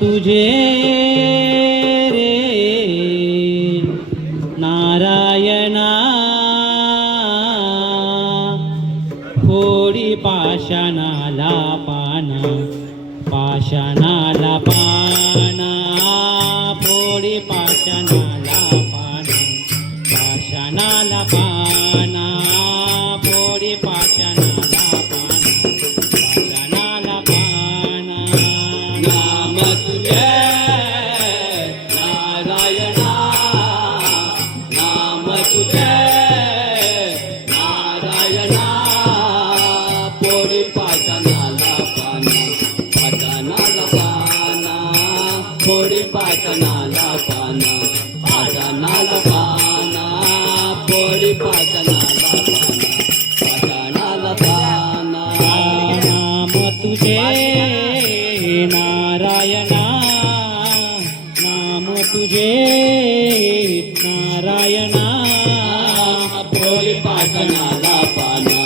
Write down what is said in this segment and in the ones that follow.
तुझे रे नारायणा फोडी पाषाणाला पाना पाषाणाला पाना फोडी पाषाणाला पाना पाषाणाला पाना फोडी पाषाणाला पाना पाषाणाला पाना नाम तुझे नारायणा नाम तुझे नारायणा फोडी पाषाणाला पाना पाषाणाला पाना फोडी पाषाणाला पाना पाषाणाला पाना फोडी पाषाणाला पाना पाषाणाला पाना नाम तुझे नारायणा नाम तुझे नारायणा फोडी पाषाणाला पाना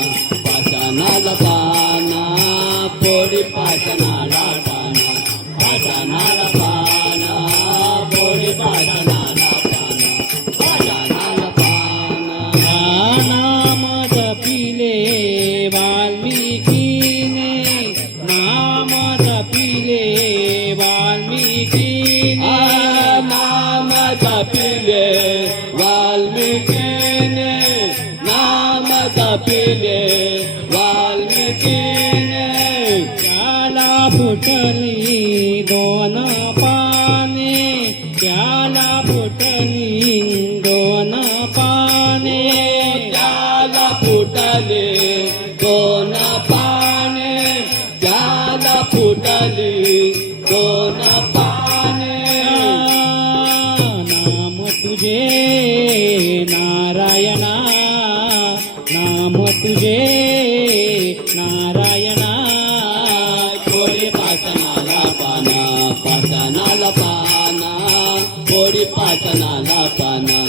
पाषाणाला पाना फोडी पाषाणाला पाना पाषाणाला पाना फोडी पाषाणाला पाना पाषाणाला पाना नाम जपिले वाल्मिकीने नाम जपिले वाल्मिकीने नाम जपिले वाल्मिकीने नाम जपिले वाल्मिकीने त्याला फुटली दोन पाने त्याला फुटली दोन पाने त्याला फुटले दोन पाने त्याला फुटली दोन पाने नाम तुझे नारायणा नाम तुझे नारायणा फोडी पाषाणाला पाना पाषाणाला पाना फोडी पाषाणाला पाना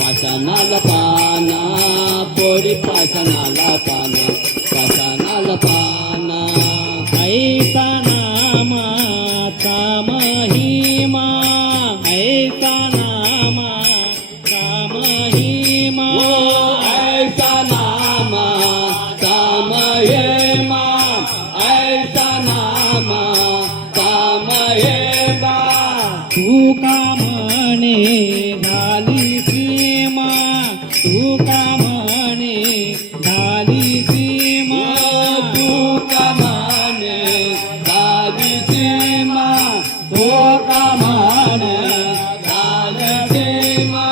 पाषाणाला पाना फोडी पाषाणाला पाना पाषाणाला पाना ऐसा नामाचा महिमा ऐसा नामाचा महिमा ऐसा नामाचा महिमा ऐसा नामाचा महिमा तू का म्हणे झाली सीमा तू का म्हणे झाली सीमा तू का म्हणे झाली सीमा तू का म्हणे झाली सीमा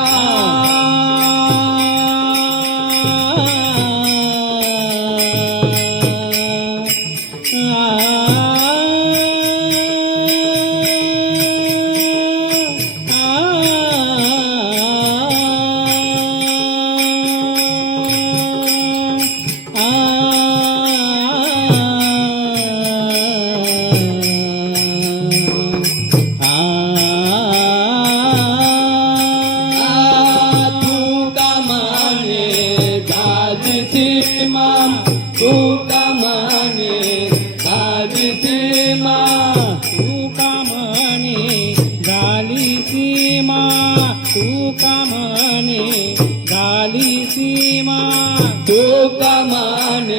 सीमा तू का म्हणे झाली सीमा तू का म्हणे झाली सीमा तू का म्हणे झाली सीमा तू का म्हणे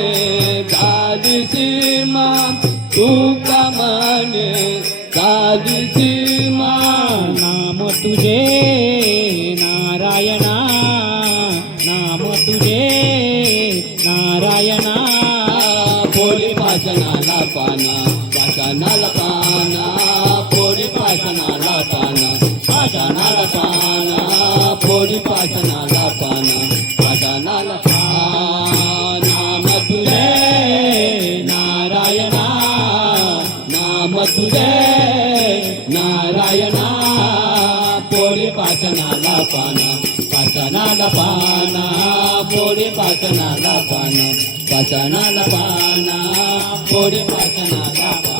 झाली सीमा तू का म्हणे झाली सीमा नाम तुझे नारायणा नाम तुझे नारायणा फोडी पाषाणाला पाना पाषाणाला पाना फोडी पाषाणाला पाना पाषाणाला पाना फोडी पाषाणाला पाना पाषाणाला पाना नाम तुझे नारायणा नाम तुझे नारायणा फोडी पाषाणाला पाना पाषाणाला पाना फोडी पाषाणाला पाना पाषाणाला पाना फोडी पाषाणाला पाना